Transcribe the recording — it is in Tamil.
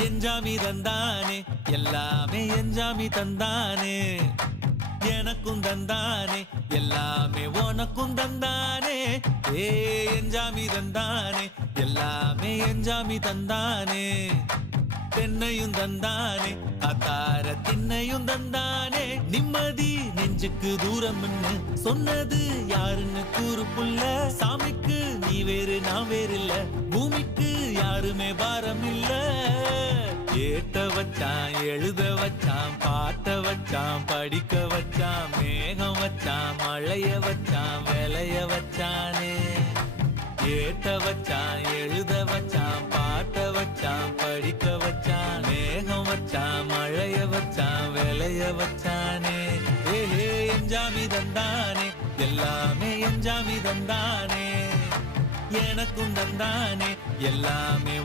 எஞ்சாமி தந்தானே எல்லாமே எஞ்சாமி தந்தானே எனக்கும் தந்தானே எல்லாமே உனக்கும் தந்தானே ஏ எஞ்சாமி தந்தானே எல்லாமே எஞ்சாமி தந்தானே தென்னையும் தந்தானே அத்தார திண்ணையும் தந்தானே நிம்மதி நெஞ்சுக்கு தூரம்னு சொன்னது யாருன்னு கூறு புள்ள சாமிக்கு நீ வேறு நான் வேறு இல்ல பூமிக்கு யாருமே பாரம் இல்ல ஏட்ட வச்சான் எழுத வச்சான் பாட்ட வச்சான் படிக்க வச்சான் மேகம் வச்சான் மழைய வச்சான் விளைய வச்சானே ஏட்ட வச்சான் எழுத வச்சான் பாட்ட வச்சான் படிக்க வச்சான் மேகம் வச்சான் மழைய வச்சான் விளைய வச்சானே ஏஹே எஞ்சாமி தந்தானே எல்லாமே எஞ்சாமி தந்தானே எனக்கும் தந்தானே எல்லாமே